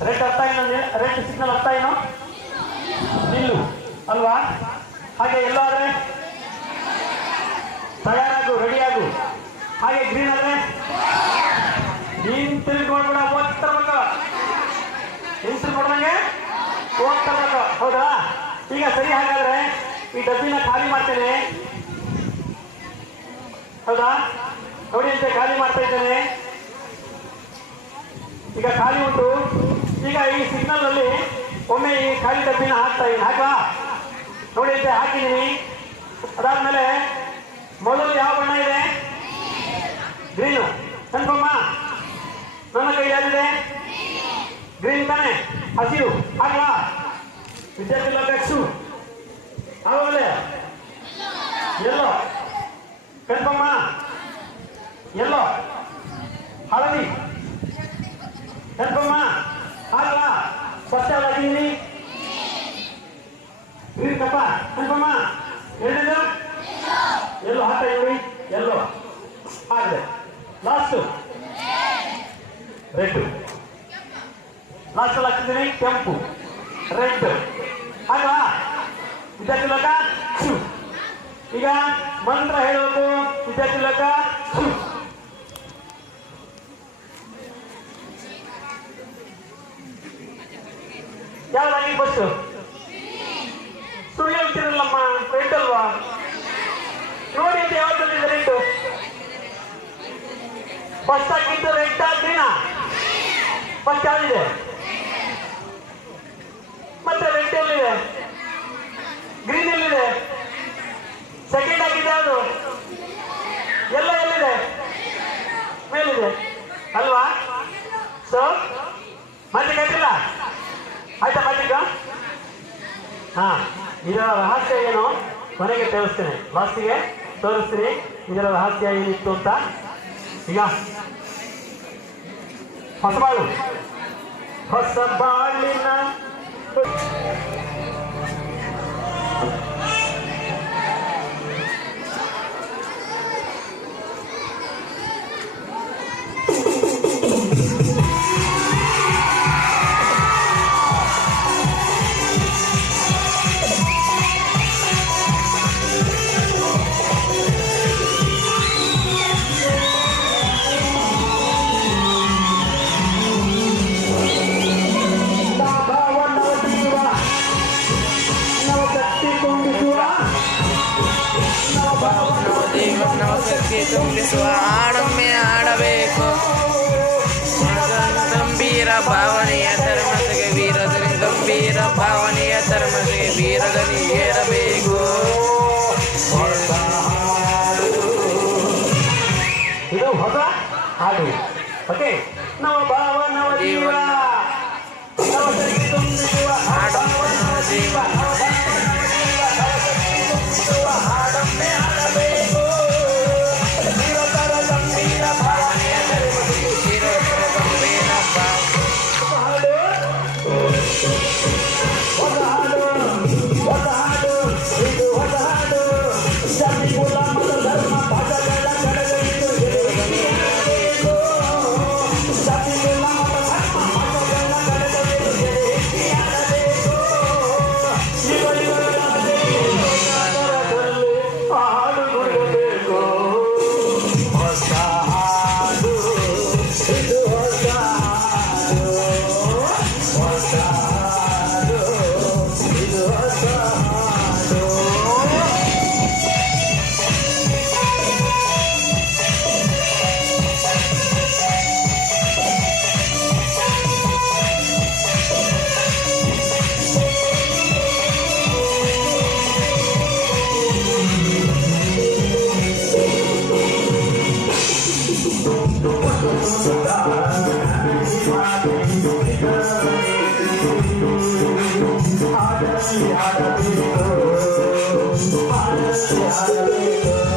Red ಅರ್ಥ ಇಲ್ಲ red signal ಅರ್ಥ ಏನು ನಿಲ್ಲು ಅಲ್ವಾ? ಹಾಗೆ ಎಲ್ಲೋ ಆದ್ರೆ ತಯಾರಾಗು ರೆಡಿಯಾಗು ಹಾಗೆ ಗ್ರೀನ್ ಆದ್ರೆ? ನೀನ್ ತಿಳ್ಕೊಂಡ್ಬಿಡ ನೋಡ್ಬೇಡ ಓದ್ತಿರ್ಬೇಕು ಏನ್ ತಿರುಗಿ ನೋಡ್ದಂಗೆ? ಓದ್ತಿರ್ಬೇಕು ಹೌದಾ? ಈಗ ಸರಿ ಹಾಗಾದ್ರೆ ಈ ಡಬ್ಬಿನ ಖಾಲಿ ಮಾಡ್ತೇನೆ. ಹೌದಾ? ನೋಡಿ ಅಂತೆ ಖಾಲಿ ಮಾಡ್ತಾ ಇದ್ದೇನೆ. ಈಗ ಖಾಲಿ ಉಂಟು. ಈಗ ಈ ಸಿಗ್ನಲ್ ಅಲ್ಲಿ ಒಮ್ಮೆ ಈ ಖಾಲಿ ಡಬ್ಬಿನ ಹಾಕ್ತಾ ಇದ್ದೀನಿ ಹಾಕಾ? ನೋಡಿ ಅಂತ ಹಾಕಿದ್ದೀನಿ ಅದಾದ್ಮೇಲೆ ಮೊದಲು ಯಾವ ಬಣ್ಣ ಇದೆ? ಗ್ರೀನು. ಕನ್ಫರ್ಮ? ನನ್ನ ಕೈ ಯಾರಿದೆ ಗ್ರೀನ್ ತಾನೆ. ಹಸಿರು. ಹಾಕ್ವಾ ವಿದ್ಯಾರ್ಥಿ ಲಕ್ಷು ಆಮೇಲೆ ಎಲ್ಲೋ ಕನ್ಫರ್ಮ? ಎಲ್ಲೋ ಹಳದಿ. ಕನ್ಫರ್ಮ ಹಾಕ್ಲಾ ಫಸ್ಟ್ ಯಾವ್ದು ಹಾಕಿದ್ದೀನಿ ಗ್ರೀನ್ ಕಪ್ಪ ಕನ್ಫರ್ಮ ಎರಡನೇದು ಎಲ್ಲೋ ಹಾಕ್ತಾ ನೋಡಿ ಎಲ್ಲೋ ಹಾಕಿದೆ ಲಾಸ್ಟು ರೆಡ್ ಲಾಸ್ಟ್ ಅಲ್ಲಿ ಹಾಕ್ತಿದ್ದೀನಿ ಕೆಂಪು ರೆಡ್ ಆಗ ವಿದ್ಯಾರ್ಥಿ ಲೋಕ ಶು. ಈಗ ಮಂತ್ರ ಹೇಳೋದು ವಿದ್ಯಾರ್ಥಿ ಲೋಕ ಶು. ಯಾವ್ದಾಗಿ ಬಸ್ ಸುಳ್ಳು ಹೇಳ್ತಿರಲ್ಲಮ್ಮ ರೆಡ್ ಅಲ್ವಾ? ನೋಡಿ ಅಂತ ಯಾವ್ದು ರೆಡ್ ಬಸ್ ಹಾಕಿದ್ದು ರೆಡ್ ಗ್ರೀನಾ ಬಸ್ ಯಾವ್ದಿದೆ ಮತ್ತೆ ರೆಡ್ ಎಲ್ಲಿದೆ ಗ್ರೀನ್ ಎಲ್ಲಿದೆ ಸೆಕೆಂಡ್ ಹಾಕಿದ್ದು ಯಾವುದು ಎಲ್ಲ ಎಲ್ಲಿದೆ ಮೇಲಿದೆ ಅಲ್ವಾ ಸೊ ಮತ್ತೆ ಕಟ್ಟಿಲ್ಲ ಆಯ್ತಾ ಮಾತಿಕ ಹಾ, ಇದರ ರಹಸ್ಯ ಏನು? ಕೊನೆಗೆ ತೋರಿಸ್ತೇನೆ. ಲಾಸ್ಟಿಗೆ ತೋರಿಸ್ತೀನಿ. ಇದರ ರಹಸ್ಯ ಏನಿತ್ತು ಅಂತ? ಈಗ ಹೊಸಬಾಳು. ಹೊಸ காதலி ஏறவே Yes,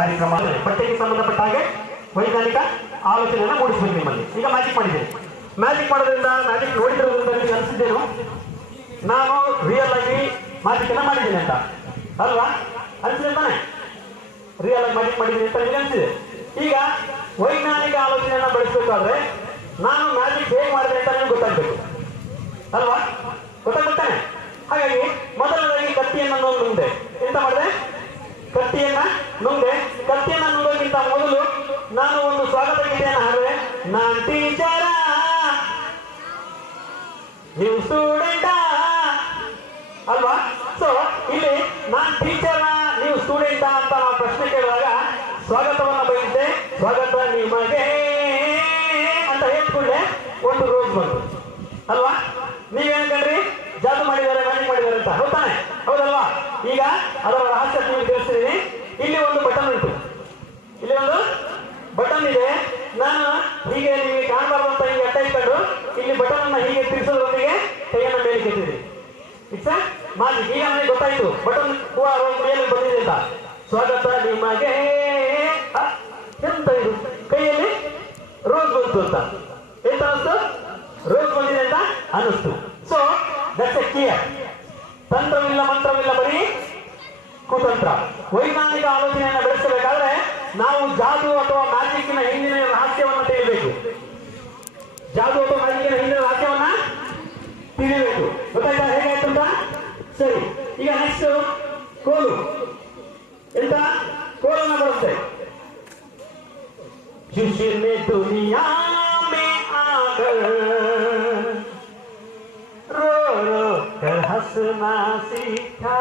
ಕಾರ್ಯಕ್ರಮ ಬಟ್ಟೆಗೆ ಸಂಬಂಧಪಟ್ಟ ಹಾಗೆ ವೈಜ್ಞಾನಿಕ ಆಲೋಚನೆಯನ್ನು ಮೂಡಿಸ್ಬೇಕು ನಿಮ್ಮಲ್ಲಿ. ಈಗ ಮ್ಯಾಜಿಕ್ ಮಾಡಿದ್ದೇನೆ. ಮ್ಯಾಜಿಕ್ ಮಾಡೋದ್ರಿಂದ ಮ್ಯಾಜಿಕ್ ನೋಡಿದ್ರೆ ನಿಮಗೆ ಅನಿಸಿದ್ದೇನು? ನಾನು ರಿಯಲ್ ಆಗಿ ಮ್ಯಾಜಿಕ್ ಅನ್ನ ಮಾಡಿದ್ದೀನಿ ಅಂತ. ಅಲ್ವಾ? ತಾನೆ? ರಿಯಲ್ ಆಗಿ ಮ್ಯಾಜಿಕ್ ಮಾಡಿದ್ದೀನಿ ಅಂತ ನಿಮಗೆ ಅನಿಸಿದೆ. ಈಗ ವೈಜ್ಞಾನಿಕ ಆಲೋಚನೆಯನ್ನ ಬಳಸ್ಬೇಕಾದ್ರೆ ನಾನು ಮ್ಯಾಜಿಕ್ ಹೇಗೆ ಮಾಡಿದೆ ಅಂತ ನಿಮ್ಗೆ ಗೊತ್ತಾಗಬೇಕು. ಅಲ್ವಾ? ಗೊತ್ತಾಗುತ್ತಾನೆ ಹಾಗಾಗಿ ಮೊದಲನೇದಾಗಿ ಕತ್ತಿಯನ್ನ ಮುಂದೆ ಎಂತ ಮಾಡಿದೆ? ಕತ್ತಿಯನ್ನ ನುಂಗೆ, ಕತ್ತಿಯನ್ನ ನೋಡೋಕ್ಕಿಂತ ಮೊದಲು ನಾನು ಒಂದು ಸ್ವಾಗತ ಗೀತೆಯನ್ನು ಹಾಡುವೆ. ನಾನ್ ಟೀಚರ. ನೀವು ಸ್ಟೂಡೆಂಟ ಅಲ್ವಾ? ಸೊ ಇಲ್ಲಿ ನಾನ್ ಟೀಚರ, ನೀವು ಸ್ಟೂಡೆಂಟ ಅಂತ ನಾವು ಪ್ರಶ್ನೆ ಕೇಳುವಾಗ ಸ್ವಾಗತವನ್ನ ಬಯಸಿದೆ ಸ್ವಾಗತ ನಿಮಗೆ ಅಂತ ಹೇಳ್ಕೊಂಡೆ ಒಂದು ರೋಸ್ ಬಂತು. ಅಲ್ವಾ? ನೀವೇನ್ ಕಂಡ್ರಿ ಜಾದು ಮಾಡಿದ್ದಾರೆ ಮನೆ ಮಾಡಿದ್ದಾರೆ ಅಂತ. ಹೌದಾನೆ ಈಗ ಅದರ ರಹಸ್ಯ ತಿಳಿಸ್ತೀನಿ. ಇಲ್ಲಿ ಒಂದು ಬಟನ್ ಉಂಟು. ಇಲ್ಲಿ ಒಂದು ಬಟನ್ ಇದೆ. ನಾನು ಹೀಗೆ ನಿಮಗೆ ಕಾಣಬಾರ್ದು ಅಂತ ಹೀಗೆ ಅಟ್ಟ ಇಟ್ಕೊಂಡು ಇಲ್ಲಿ ಬಟನ್ ಅನ್ನ ಹೀಗೆ ತಿರ್ಸೋದ್ರೊಂದಿಗೆ ಕೈಯನ್ನ ಮೇಲೆ ಕೆತ್ತಿದೆ ಇಟ್ಸ ಮಾಡಿ ಈಗ ನನಗೆ ಗೊತ್ತಾಯ್ತು. ಬಟನ್ ರೋಸ್ ಮೇಲೆ ಬಂದಿದೆ ಅಂತ. ಸ್ವಾಗತ ನಿಮಗೆ. ಎಂತ ಇದು? ಕೈಯಲ್ಲಿ ರೋಸ್ ಬಂತು ಅಂತ. ಎಂತ ಅನಿಸ್ತು ರೋಸ್ ಬಂದಿದೆ ಅಂತ ಅನಿಸ್ತು ಸೊ ದಟ್ಸ್ ಎ ಕ್ಲಿಯರ್ ತಂತ್ರವಿಲ್ಲ ಮಂತ್ರವಿಲ್ಲ ಬರೀ ಕುತಂತ್ರ ವೈಜ್ಞಾನಿಕ ಆಲೋಚನೆಯನ್ನು ಬೆಳೆಸಬೇಕಾದ್ರೆ ನಾವು ಜಾದು ಅಥವಾ ಮ್ಯಾಜಿಕ್ನ ಹಿಂದಿನ ರಹಸ್ಯವನ್ನು ತಿಳಿಯಬೇಕು ಜಾದು ಅಥವಾ ಮ್ಯಾಜಿಕ್ನ ಹಿಂದಿನ ರಹಸ್ಯವನ್ನ ತಿಳಿಯಬೇಕು ಗೊತ್ತಾಯ್ತಾ ಹೇಗಾಯ್ತು ಅಂತ ಸರಿ ಈಗ ನೆಕ್ಸ್ಟ್ ಕೋಲು ಎಂತ ಕೋಲನ್ನ ಬರುತ್ತೆ शिशिर ने दुनिया में आकर रो रो कर हंसना सीखा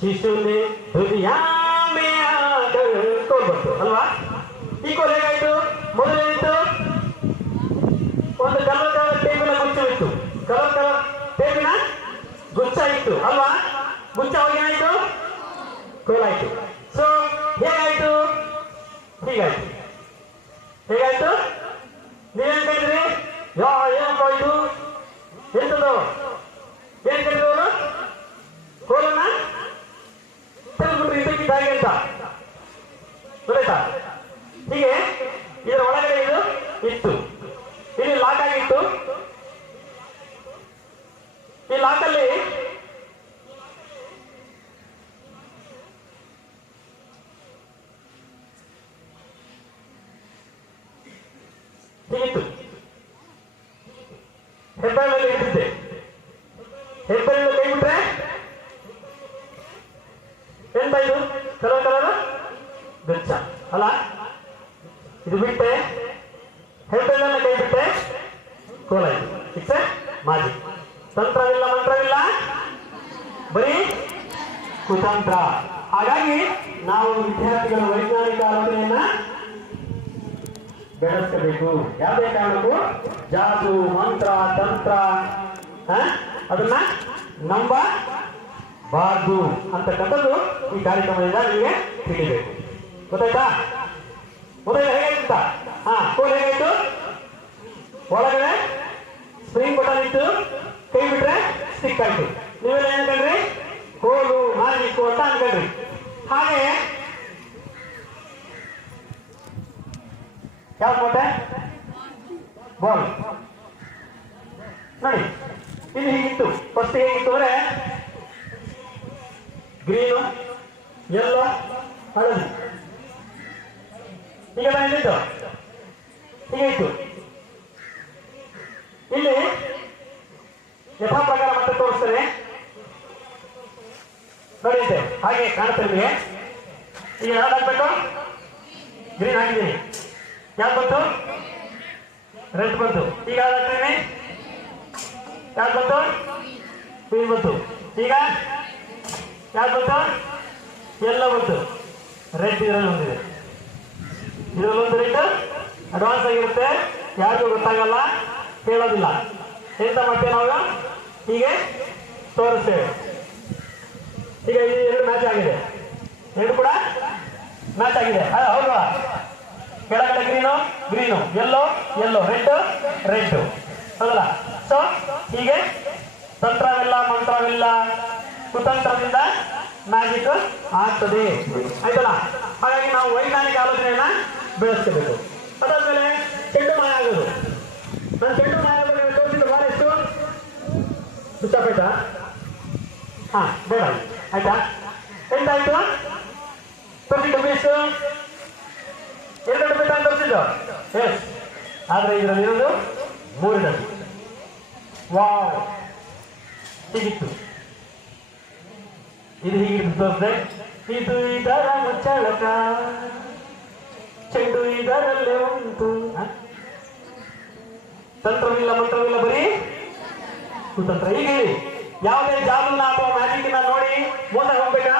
ಶಿಶು ಹೃದಯ ಬಂತು ಅಲ್ವಾ? ಈ ಕೋಲ್ ಹೇಗಾಯ್ತು? ಮೊದಲೇನಿತ್ತು ಒಂದು ಕಲರ್ ಕಲರ್ ಟೇಬಿನ ಗುಚ್ಛವಿತ್ತು ಕಲರ್ ಕಲರ್ ಟೇಬಿನ ಗುಚ್ಛ ಇತ್ತು, ಅಲ್ವಾ? ಗುಚ್ಛ ಹೋಗಿ ಏನಾಯ್ತು? ಕೋಲಾಯ್ತು ಸೊ ಹೀಗಾಯ್ತು? ಹೇಗಾಯ್ತು ನೀವೇನ್ ಕೇಳಿದ್ರಿ ಯಾ ಏನಪ್ಪ ಇದು ಎಂತದು ಏನ್ ಕೇಳಿದ್ರು ಅವರು ಕೋಲನ್ನ ತೆಗೆದ್ಬಿಟ್ರು ಇದಕ್ಕಿದ್ದ ಹಾಗೆ ಅಂತ ಗೊತ್ತಾಯ್ತಾ ಹೀಗೆ ಇದರ ಒಳಗಡೆ ಇದು ಇತ್ತು ಇಲ್ಲಿ ಲಾಕ್ ಆಗಿತ್ತು ಈ ಲಾಕಲ್ಲಿ ಹೀಗಿತ್ತು ಹೆಬ್ಬೆರಳಲ್ಲಿ ಇಟ್ಟಿದ್ದೆ ಹೆಬ್ಬೆರಳು ಕೈ ಬಿಟ್ರೆ ಎಂತ ಇದು ಕಲರ್ ಕಲರ್ ಬೆಚ್ಚ ಅಲ್ಲ ಇದು ಬಿಟ್ಟೆ ಹೆಬ್ಬೆರಳನ್ನ ಕೈ ಬಿಟ್ಟೆ ಕೋಲಾಯ್ತು ಫಿಕ್ಸ್ ಮಾಜಿ ಮಂತ್ರವಿಲ್ಲ ಬರೀ ಕುತಂತ್ರ. ಹಾಗಾಗಿ ನಾವು ವಿದ್ಯಾರ್ಥಿಗಳ ವೈಜ್ಞಾನಿಕ ಆಲೋಚನೆಯನ್ನ ಬೆಳೆಸಬೇಕು ಯಾವುದೇ ಕಾರಣಕ್ಕೂ ಜಾತು ಮಂತ್ರ, ತಂತ್ರ ಅದನ್ನ ಅದನ್ನ ನಂಬಬಾರ್ದು ಅಂತಕ್ಕಂಥದ್ದು ಈ ಕಾರ್ಯಕ್ರಮದಿಂದ ನಿಮಗೆ ತಿಳಿಬೇಕು. ಗೊತ್ತಾಯ್ತಾ? ಮೊದಲು ಹೇಗಾಯ್ತು ಹಾ ಕೋಲ್ ಹೇಗಾಯ್ತು ಒಳಗಡೆ ಸ್ಪ್ರಿಂಗ್ ಬಟನ್ ಇತ್ತು ಕೈ ಬಿಟ್ರೆ ಸ್ಟಿಕ್ ಆಯ್ತು ನೀವೆಲ್ಲ ಅನ್ಕೊಂಡ್ರಿ ಕೋಲು ಮ್ಯಾಜಿಕ್ ಅಂತ ಅನ್ಕೊಂಡ್ರಿ. ಹಾಗೆ ಯಾವ ಮತ್ತೆ ಬಾಲ್. ನೋಡಿ ಇಲ್ಲಿ ಹೀಗಿತ್ತು. ಫಸ್ಟ್ ಹೇಗಿತ್ತು ಅಂದ್ರೆ, ಗ್ರೀನು ಎಲ್ಲೋ ಹಳದಿ. ಈಗ ಬಂದಿತ್ತು ಹೀಗೆ ಇತ್ತು ಇಲ್ಲಿ ಯಥಾ ಪ್ರಕಾರ ಮತ್ತೆ ತೋರಿಸ್ತೇನೆ. ನೋಡಿ ಹಾಗೆ ಕಾಣುತ್ತೆ ನಿಮಗೆ. ಈಗ ಯಾವ್ದು ಗ್ರೀನ್ ಹಾಕಿದ್ದೀನಿ ಯಾವ್ದು ಬಂತು? ರೆಡ್ ಬಂತು. ಈಗ ಯಾವ್ದು ಹಾಕ್ತೀನಿ ಯಾವ್ದು ಬಂತು? ಗ್ರೀನ್ ಬಂತು. ಈಗ ಯಾವ್ದು ಬಂತು? ಎಲ್ಲ ಬಂತು. ರೆಡ್ ಇದರಲ್ಲಿ ಒಂದಿದೆ. ಇದರಲ್ಲಿ ಒಂದು ರೆಡ್ ಅಡ್ವಾನ್ಸ್ ಆಗಿರುತ್ತೆ. ಯಾರಿಗೂ ಗೊತ್ತಾಗಲ್ಲ. ಹೇಳೋದಿಲ್ಲ ಎಂತ ಮಾಡ್ತೇವೆ ನಾವು? ಹೀಗೆ ತೋರಿಸ್ತೇವೆ. ಈಗ ಇದು ಎರಡು ಮ್ಯಾಚ್ ಆಗಿದೆ. ಎರಡು ಕೂಡ ಮ್ಯಾಚ್ ಆಗಿದೆ. ಹೌದಾ ಕೆಳಗಡೆ green green yellow yellow red red ಹೌದಲ್ಲ? ಸೊ ಹೀಗೆ ತಂತ್ರವಿಲ್ಲ, ಮಂತ್ರವಿಲ್ಲ, ಕುತಂತ್ರದಿಂದ ಮ್ಯಾಜಿಕ್ ಆಗ್ತದೆ. ಆಯ್ತಲ್ಲ? ಹಾಗಾಗಿ ನಾವು ವೈಜ್ಞಾನಿಕ ಆಲೋಚನೆಯನ್ನ ಬೆಳೆಸ್ಕೋಬೇಕು. ಅದಾದ್ಮೇಲೆ ಚೆಂಡು ಮಾಯ ಆಗೋದು. ನಾನು ಚೆಂಡು ಮಾಯ ಆಗೋದು ತೋರಿಸಿದ ಭಾಳ ಎಷ್ಟು ಸ್ವಿಚ್ ಆಫ್ ಆಯ್ತಾ ಹಾ ಬೇಡ ಆಯ್ತಾ ಎಂತಾಯ್ತು ತೋರಿಸಿ ಡಬ್ಬಿ ಎಷ್ಟು ಎರಡು ಡಬ್ಬಿ ತಾನು ತೋರಿಸಿದ್ದು ಎಸ್ ಆದ್ರೆ ಇದರಲ್ಲಿ ಇರೋದು ಮೂರು ಡಬ್ಬಿ ವಾವ್ ಹೀಗಿತ್ತು ಇದು ಹೀಗಿತ್ತು ತೋರಿಸ್ದೆ ಇದು ಇದರ ಮುಚ್ಚಳಕ ಚೆಂಡು ಇದರಲ್ಲೇ ಉಂಟು ಹ? ತಂತ್ರವಿಲ್ಲ ಮಂತ್ರವಿಲ್ಲ ಬರೀ ಕುತಂತ್ರ. ಈಗ ಹೇಳಿ, ಯಾವುದೇ ಜಾದೂನ ಅಥವಾ ಮ್ಯಾಜಿಕ್ ನೋಡಿ ಮುಂದೆ ಹೋಗ್ಬೇಕಾ?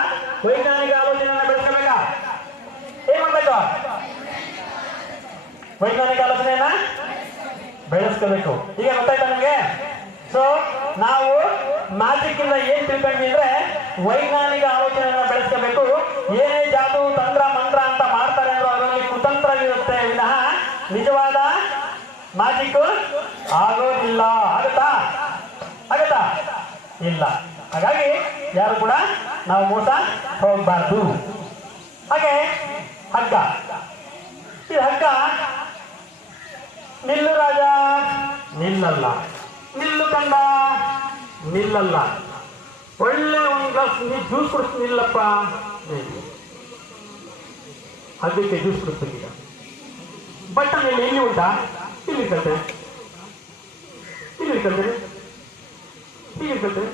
ವೈಜ್ಞಾನಿಕ ಆಲೋಚನೆಯನ್ನ ಬೆಳೆಸ್ಕೋಬೇಕಾ? ಏನ್ ಮಾಡ್ಬೇಕು? ವೈಜ್ಞಾನಿಕ ಆಲೋಚನೆಯನ್ನ ಬೆಳೆಸ್ಕೋಬೇಕು. ಈಗ ಗೊತ್ತಾಯ್ತಾ ನಿಮ್ಗೆ? ಸೊ ನಾವು ಮ್ಯಾಜಿಕ್ ಇಂದ ಏನ್ ತಿಳ್ಕೊಂಡ್ವಿ ಅಂದ್ರೆ ವೈಜ್ಞಾನಿಕ ಆಲೋಚನೆಯನ್ನ ಬೆಳೆಸ್ಕೋಬೇಕು. ಏನೇ ಜಾದು, ತಂತ್ರ, ಮಂತ್ರ ಅಂತ ಮಾಡ್ತಾರೆ ಅಂದ್ರೆ ಅದರಲ್ಲಿ ಕುತಂತ್ರವಿರುತ್ತೆ. ವಿನಃ ನಿಜವಾದ ಮ್ಯಾಜಿಕ್ ಆಗೋದಿಲ್ಲ. ಆಗುತ್ತಾ? ಆಗತ್ತಾ? ಇಲ್ಲ. ಹಾಗಾಗಿ ಯಾರು ಕೂಡ ನಾವು ಮೋಸ ಹೋಗ್ಬಾರ್ದು. ಹಾಗೆ ಹಗ್ಗ. ಈ ಹಗ್ಗ ನಿಲ್ಲು ರಾಜ. ನಿಲ್ಲಲ್ಲ. ನಿಲ್ಲು ಕಂದ ನಿಲ್ಲಲ್ಲ. ಒಳ್ಳೆ ಒಂದು ಗ್ಲಾಸ್ ನೀ ಜ್ಯೂಸ್ ಕೊಡ್ತೀನಿ ನಿಲ್ಲಪ್ಪ ಅದಕ್ಕೆ ಜ್ಯೂಸ್ ಕೊಡ್ತೀನಿ ಈಗ ಬಟನ್ ಇಲ್ಲಿ ಇಲ್ಲಿ ಉಂಟಾ? ಇಲ್ಲಿ ಕಂತೆ ಇಲ್ಲಿ ಕಲ್ತೇನೆ ಹೀಗೆ ಕಲ್ತೇನೆ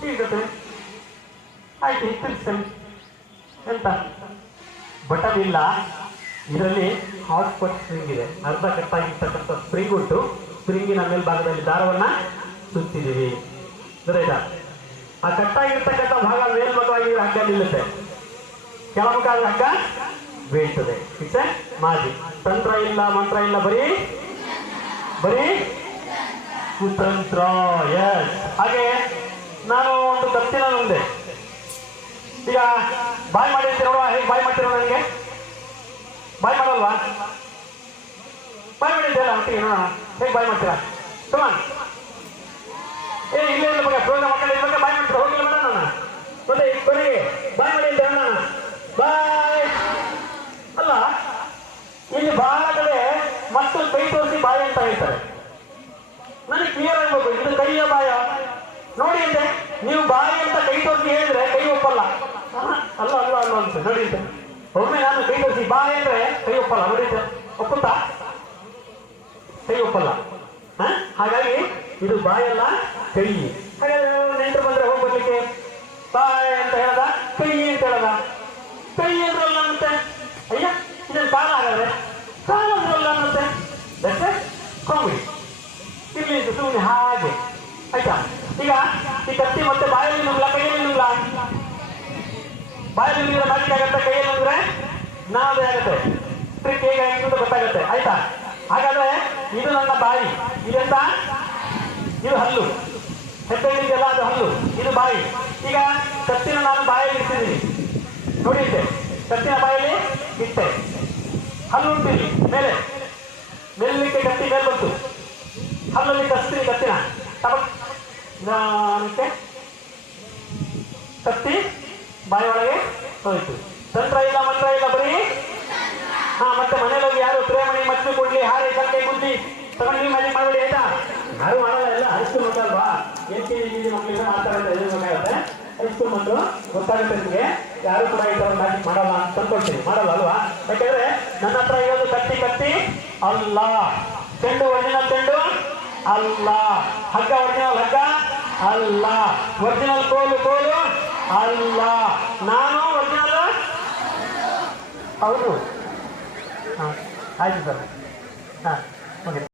ಹೀಗೆ ಕಲ್ತೇನೆ ಆಯ್ತು ತಿರ್ಸ್ತೇನೆ ಎಂತ? ಬಟನ್ ಇಲ್ಲ ಇದರಲ್ಲಿ ಹಾಟ್ಸ್ಪಾಟ್ ಸ್ಪ್ರಿಂಗ್ ಇದೆ. ಅರ್ಧ ಕಟ್ಟಾಗಿರ್ತಕ್ಕಂಥ ಸ್ಪ್ರಿಂಗ್ ಉಂಟು. ಸ್ಪ್ರಿಂಗಿನ ಮೇಲ್ಭಾಗದಲ್ಲಿ ದಾರವನ್ನ ಸುತ್ತಿದ್ದೀವಿ. ಗೊತ್ತಾಯ್ತಾ ಆ ಕಟ್ಟಾಗಿರ್ತಕ್ಕಂಥ ಭಾಗ ಮೇಲ್ಭಾಗವಾಗಿ ಹಗ್ಗ ನಿಲ್ಲುತ್ತೆ. ಕೆಳಮುಖ ಆದ ಹಗ್ಗ ಬೀಳ್ತದೆ. ಇಟ್ಸ್ ಮಾಜಿ. ತಂತ್ರ ಇಲ್ಲ, ಮಂತ್ರ ಇಲ್ಲ, ಬರೀ ಬರೀ ಕುತಂತ್ರ ಎಸ್ ಹಾಗೆ ನಾನು ಒಂದು ತಪ್ಪಿನ ಮುಂದೆ. ಈಗ ಬಾಯ್ ಮಾಡಿ ಅಂತ ನೋಡುವ ಹೇಗೆ ಬಾಯ್ ಮಾಡ್ತೀರ ನನಗೆ ಬಾಯ್ ಮಾಡಲ್ವಾ? ಬಾಯ್ ಮಾಡಿ ಅಂತ ಹೇಳ ಒಟ್ಟಿಗೆ ನೋಡೋಣ ಹೇಗೆ ಬಾಯ್ ಮಾಡ್ತೀರಾ? ಸುಮಾನ್ ಏ, ಇಲ್ಲೇ ಇಲ್ಲ ಮಗ ಪ್ರೋಗ್ರಾಮ್ ಮಕ್ಕಳು ಇವಾಗ ಬಾಯ್ ಮಾಡ್ತಾರೆ? ಹೋಗಿಲ್ಲ ಮೇಡಮ್ ನಾನು ಮತ್ತೆ ಕೊನೆಗೆ ಬಾಯ್ ಮಾಡಿ ಅಂತ ಹೇಳೋಣ ಬಾಯ್. ಅಲ್ಲ, ಇಲ್ಲಿ ಬಹಳ ಕಡೆ ಮಕ್ಕಳು ಕೈ ತೋರಿಸಿ ಬಾಯ್ ಅಂತ ಹೇಳ್ತಾರೆ. ನನಗೆ ಕ್ಲಿಯರ್ ಆಗಬೇಕು ಇದು ಕೈಯ ಬಾಯ. ನೋಡಿ ಅಂತೆ, ನೀವು ಬಾಯಿ ಅಂತ ಕೈ ತೋರಿಸಿ ಹೇಳಿದ್ರೆ ಕೈ ಒಪ್ಪಲ್ಲ. ಅಲ್ಲ ಅಲ್ಲ ಅಲ್ಲ ಅಂತ ನೋಡಿ ಅಂತೆ. ಒಮ್ಮೆ ನಾನು ಕೈ ತೋರಿಸಿ ಬಾಯಿ ಅಂದ್ರೆ ಕೈ ಒಪ್ಪಲ್ಲ, ನೋಡಿ ಒಪ್ಪುತ್ತಾ? ಕೈ ಒಪ್ಪಲ್ಲ? ಹಾಗಾಗಿ ಇದು ಬಾಯಲ್ಲ ಕೈ. ಹಾಗಾದ್ರೆ ನೆಂಟರು ಬಂದ್ರೆ ಹೋಗ್ಬರ್ಲಿಕ್ಕೆ ಬಾಯ್ ಅಂತ ಹೇಳದ ಕೈ ಅಂತ ಹೇಳದ ಕೈ ಅಂದ್ರಲ್ಲ ಮತ್ತೆ ಅಯ್ಯ ಇದನ್ನು ಕಾಲ ಹಾಗಾದ್ರೆ ಕಾಲ ಅಂದ್ರಲ್ಲ ಮತ್ತೆ ದಟ್ಸ್ ಕಾಮಿಡಿ ಸುಮ್ಮನೆ ಹಾಗೆ. ಆಯ್ತಾ? ಈಗ ಈ ಕತ್ತಿ ಮತ್ತೆ ಬಾಯಲ್ಲಿ ನುಗ್ಲ ಕೈಯಲ್ಲಿ ನುಗ್ಲ ಬಾಯಲ್ಲಿ ನುಗ್ಗಿದ್ರೆ ಮ್ಯಾಜಿಕ್ ಆಗತ್ತೆ, ಕೈಯಲ್ಲಿ ನುಗ್ರೆ ನಾವೇ ಆಗುತ್ತೆ. ಟ್ರಿಕ್ ಹೇಗೆ ಅಂತ ಗೊತ್ತಾಗುತ್ತೆ. ಆಯ್ತಾ? ಹಾಗಾದ್ರೆ ಇದು ನನ್ನ ಬಾಯಿ. ಇದೆಂತ? ಇದು ಹಲ್ಲು. ಹೆಬ್ಬೆಗಳಿದೆಯಲ್ಲ ಅದು ಹಲ್ಲು. ಇದು ಬಾಯಿ. ಈಗ ಕತ್ತಿನ ನಾನು ಬಾಯಲ್ಲಿ ಇಟ್ಟಿದ್ದೀನಿ. ನೋಡಿ ಇಟ್ಟೆ ಕತ್ತಿನ ಬಾಯಲ್ಲಿ ಇಟ್ಟೆ. ಹಲ್ಲು ಉಂಟಿಲ್ಲಿ ಮೇಲೆ. ಮೇಲಿಕ್ಕೆ ಕತ್ತಿ ಮೇಲೆ ಬಂತು. ಹಲ್ಲಲ್ಲಿ ಕಸ್ತೀನಿ ಕತ್ತಿನ? ನಿಧಾನಕ್ಕೆ ಕತ್ತಿ, ಬಾಯಿ ಒಳಗೆ ಹೋಯ್ತು. ತಂತ್ರ ಇಲ್ಲ, ಮಂತ್ರ ಇಲ್ಲ, ಬರೀ? ಹಾ, ಮತ್ತೆ ಮನೇಲಿ ಯಾರು ಪ್ರೇಮಣಿ ಮತ್ತೆ ಕೊಡ್ಲಿ, ಹಾರೆ ಕತ್ತೆ ಬುದ್ಧಿ ತಗೊಂಡು ಮನೆ ಮಾಡಿ ಆಯ್ತಾ? ಯಾರು ಮಾಡಲ್ಲ, ಎಲ್ಲ ಹೈಸ್ಕೂಲ್ ಮಕ್ಕಳಲ್ವಾ ಎಲ್ ಕೆ ಜಿ ಜಿ ಮಕ್ಕಳಿಂದ ಮಾತಾಡೋದು ಬೇಕಾಗುತ್ತೆ ಹೈಸ್ಕೂಲ್ ಮಕ್ಕಳು ಗೊತ್ತಾಗುತ್ತೆ ನಿಮಗೆ. ಯಾರು ಕೂಡ ಈ ಥರ ಮ್ಯಾಜಿಕ್ ಮಾಡಲ್ಲ ಅಂತ ಅನ್ಕೊಳ್ತೀನಿ. ಮಾಡಲ್ಲ ಅಲ್ವಾ? ಯಾಕಂದ್ರೆ ನನ್ನ ಹತ್ರ ಇರೋದು ಕತ್ತಿ ಕತ್ತಿ, ಅಲ್ಲ. ಚೆಂಡು ಹಣ್ಣಿನ ಚೆಂಡು ಅಲ್ಲ ಹಗ್ಗ ಒರಿಜಿನಲ್ ಹಗ್ಗ ಅಲ್ಲ ಒರಿಜಿನಲ್ ಕೋಲು ಕೋಲು ಅಲ್ಲ ನಾನು ಒರಿಜಿನಲ್ ಹೌದು ಹಾಂ ಆಯ್ತು ಸರ್ ಹಾಂ ಓಕೆ